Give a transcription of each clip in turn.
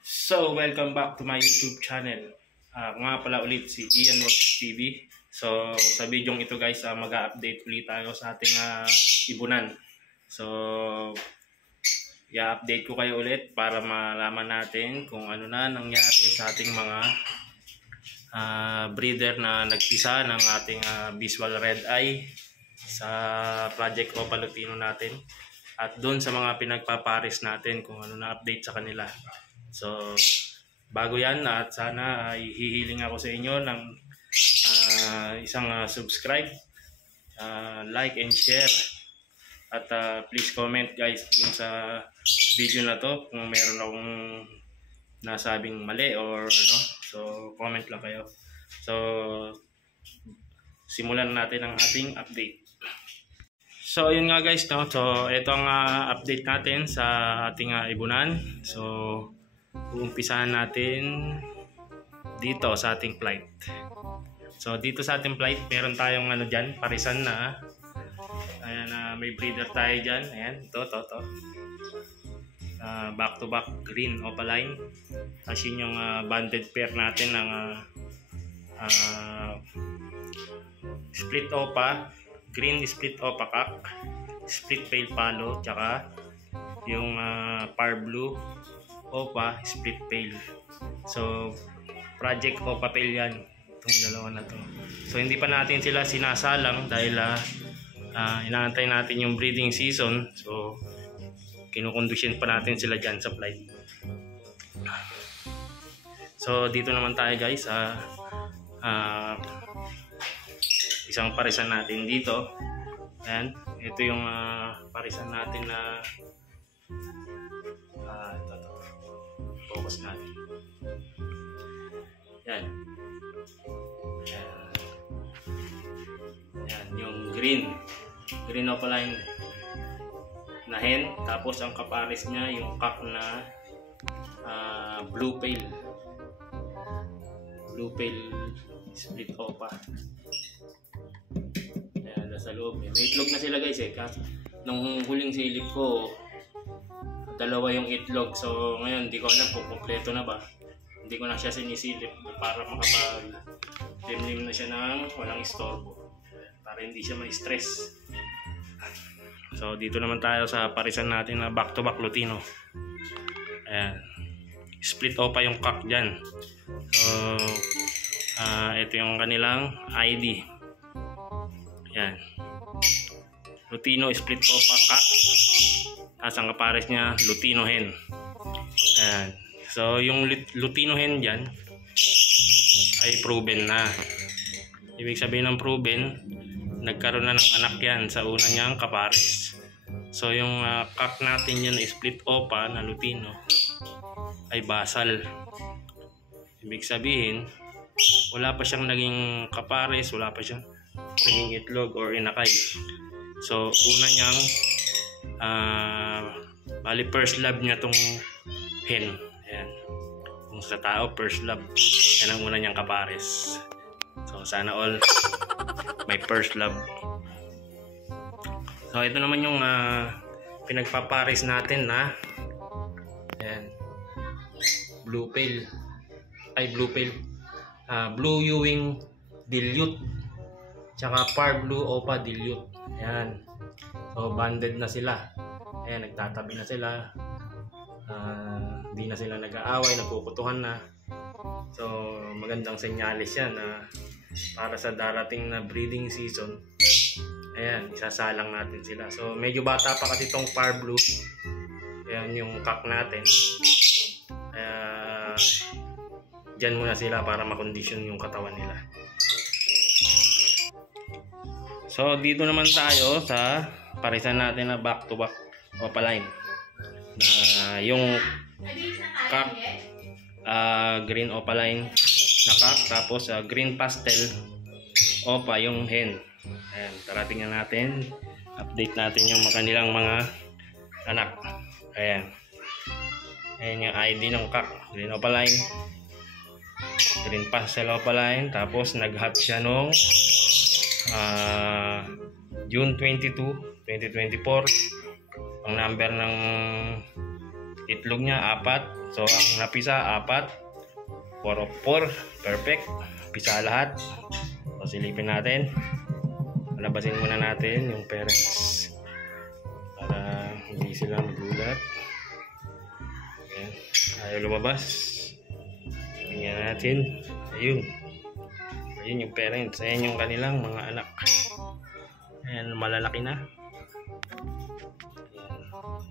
So, welcome back to my YouTube channel. Nga pala ulit si Ian Watch TV. So, sa video ito guys, mag-update ulit tayo sa ating ibunan. So, i-update ko kayo ulit para malaman natin kung ano na nangyari sa ating mga breeder na nagpisa ng ating visual red eye sa Project Opa Lutino natin. At doon sa mga pinagpapares natin kung ano na update sa kanila. So, bago yan at sana hihiling ako sa inyo ng isang subscribe, like and share. At please comment guys dun sa video na to kung meron akong nasabing mali or ano. So, comment lang kayo. So, simulan natin ang ating update. So, yun nga guys, no? So, ito ang update natin sa ating ibunan. So, uumpisahan natin dito sa ating flight. So, dito sa ating flight, meron tayong ano dyan, parisan na. Ayan, may breeder tayo dyan. Ayan, ito. Back to back green opaline. Tapos yun yung banded pair natin ng split opa. Green split opa kak, split pale palo, tsaka yung par blue opa split pale. So project opa pale yan, itong dalawa na to. So hindi pa natin sila sinasalang dahil inaantay natin yung breeding season. So kinukondisyon pa natin sila dyan sa flight. So dito naman tayo guys, isang parisan natin dito. Ayan, ito yung parisan natin na ito. Focus natin. Yan. Yan, yung green opaline na hen. Tapos ang kapares niya yung cock na blue pale split opa. Sa loob. May itlog na sila guys eh. Nung huling silip ko, dalawa yung itlog. So ngayon hindi ko alam kung kompleto na ba. Hindi ko na siya sinisilip para makapag-limlim na siya ng walang istorbo. Para hindi siya ma-stress. So dito naman tayo sa parisan natin na back to back Lutino. Ayan. Split opa yung cock dyan. So ito yung kanilang ID. Yan. Lutino split opa kak. Tapos ang kapares niya Lutino hen. Ayan. So yung Lutino hen dyan ay proven na. Ibig sabihin ng proven, nagkaroon na ng anak yan sa una niyang kapares. So yung kak natin yan split opa na Lutino ay basal. Ibig sabihin wala pa siyang naging kapares, wala pa siyang naging itlog or inakay. So una niyang bali first love niya tong hen. Ayan. Kung sa tao first love, yan ang una niyang kapares. So sana all may first love. So ito naman yung pinagpapares natin na ayan, blue Ewing dilute tsaka par blue opa dilute. Ayan. So banded na sila. Ayan, nagtatabi na sila. Hindi na sila nag-aaway, nagkukutuhan na. So magandang senyales yan na para sa darating na breeding season. Ayan, isasalang natin sila. So medyo bata pa kasi itong par blue. Ayan yung cock natin. Dyan muna sila para makondisyon yung katawan nila. So dito naman tayo sa parisan natin na back to back opaline na yung cock green opaline na cock, tapos green pastel opa yung hen. Ayan, tara tingnan natin, update natin yung kanilang mga anak. Ayan yung ID ng cock, green opaline, green pastel opaline. Tapos nag-hatch siya nung June 22, 2024. Ang number ng itlog niya 4, So ang napisa 4, 4 of 4, perfect. Pisa lahat. So silipin natin. Palabasin muna natin yung parents para hindi sila magulat. Ayan. Ayaw lumabas. Tingnan natin. Ayun. Ayun yung parents. Ayan yung kanilang mga anak. Ayan, malalaki na.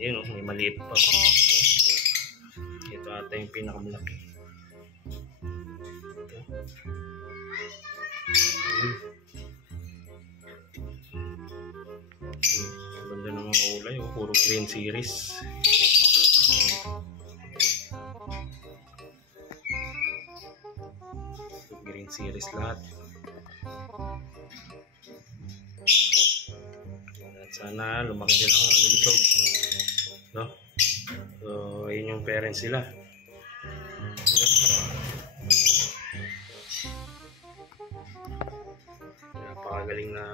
Ayan, may maliit pa. Ito ata yung pinakamalaki. Ito. Ang ganda ng mga kulay. Puro green series. Green series lahat. At sana lumaki silang malilitog, no? So ayun yung parents sila. Napakagaling na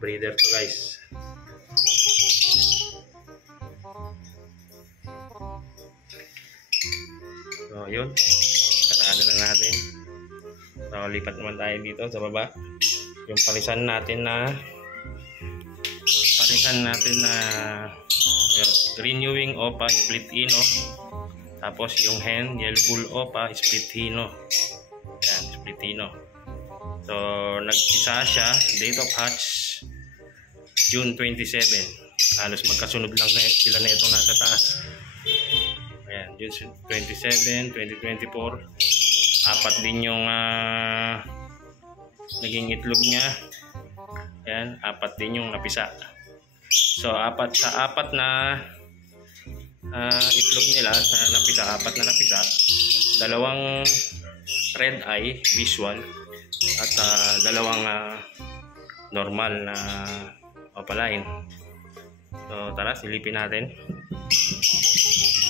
breeder to, guys. So yun, karada na natin. So lipat naman tayo dito sa baba. Yung parisan natin na green Ewing Opa split Ino, tapos yung hen Yellow Bull Opa split Hino. Yan, split Hino. So nagpisa siya, date of hatch June 27. Halos magkasunod lang na sila na itong nasa taas. Ayan, June 27, 2024. Apat din yung naging itlog niya. Ayan, apat din yung napisa. So apat na itlog nila na napisa, apat na napisa, dalawang red eye visual at dalawang normal na opaline. So tara, silipin natin.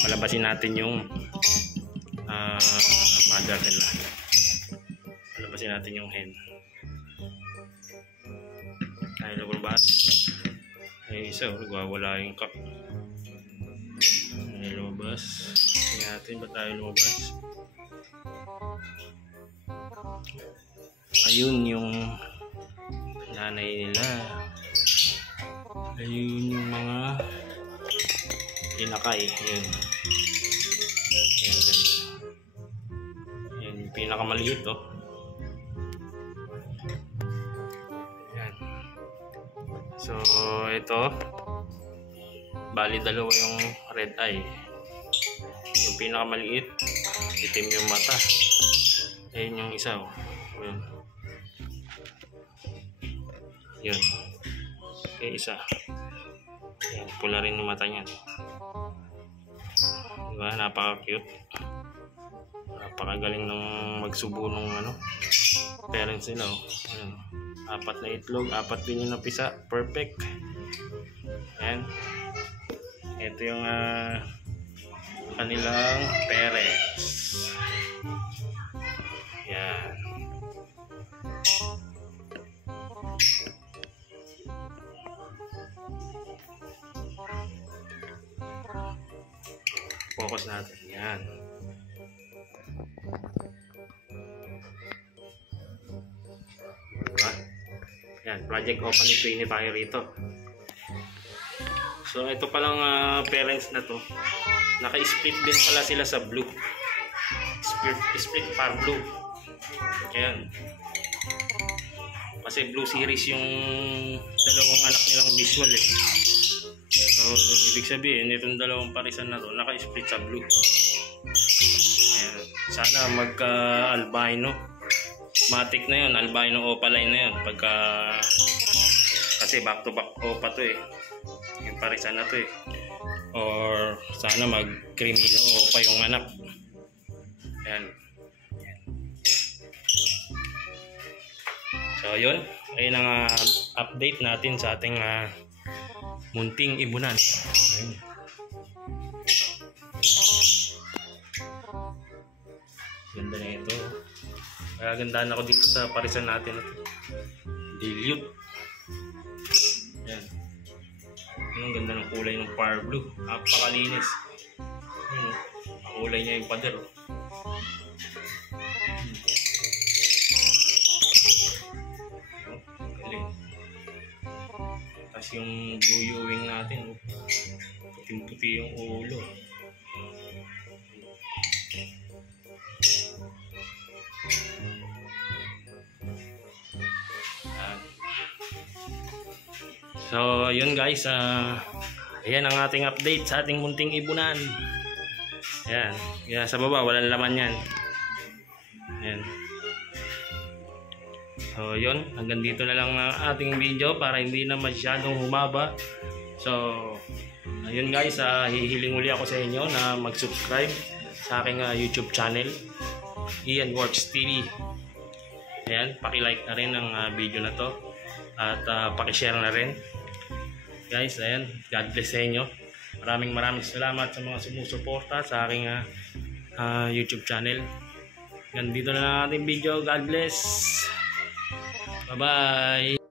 Palabasin natin yung mother nila. Palabasin natin yung hen. Ay, lumabas. Ay, isa, wala yung cup. Ay, lumabas. Tingnan natin ba tayo lumabas. Ayun yung nanay nila. Ayun yung mga pinakay. Ayun. Ayan, guys. Ayan yung pinakamaliit, oh. Ayan. So, ito. Bali, dalawa yung red eye. Yung pinakamaliit, itim yung mata. Ayun yung isa, oh. Ayan. Yun. Okay, isa. Ayan, pula rin yung mata niya. Diba? Napaka-cute. Napakagaling ng magsubo ng parents nila. Ayan. Apat na itlog, apat din yung napisa. Perfect. Ayan. Ito yung kanilang parents. Ayan. Focus natin. Yan. Diba? Yan. Project Opa ni Twinnie tayo rito. So, ito palang parents na to. Naka-split din pala sila sa blue. Split par blue. Ayan. Kasi blue series yung dalawang anak nilang visual eh. So, ibig sabihin, itong dalawang parisan na to, naka-split sa blue. Ayan. Sana magka-albino. Matic na yun, albino opaline na yun. Kasi back to back opa to eh. Yung parisan na to eh. Or sana mag-crimino opa yung anak. Ayan. So, yun. Ayun ang update natin sa ating munting ibunan. Ayun. Ganda na ito. Kaya gandaan ako dito sa parisan natin. Dilute. Ayan. Ang ganda ng kulay ng fire blue. Napakalinis. Ayun. Ang Kulay niya yung pader. Oh. Galing. Tapos yung blue Ewing natin, puting-puti yung ulo. So, yun guys, ayan ang ating update sa ating munting ibunan. Ayan, sa baba, walang laman yan. Ayan. So, yun, hanggang dito na lang ang ating video para hindi na masyadong humaba. So, ayun guys, hihiling uli ako sa inyo na mag-subscribe sa aking YouTube channel, Ian Works TV. Ayan, paki-like na rin ang video na to at paki-share na rin. Guys, ayan, God bless sa inyo. Maraming salamat sa mga sumusuporta sa aking YouTube channel. Hanggang dito na lang ating video. God bless. Bye-bye.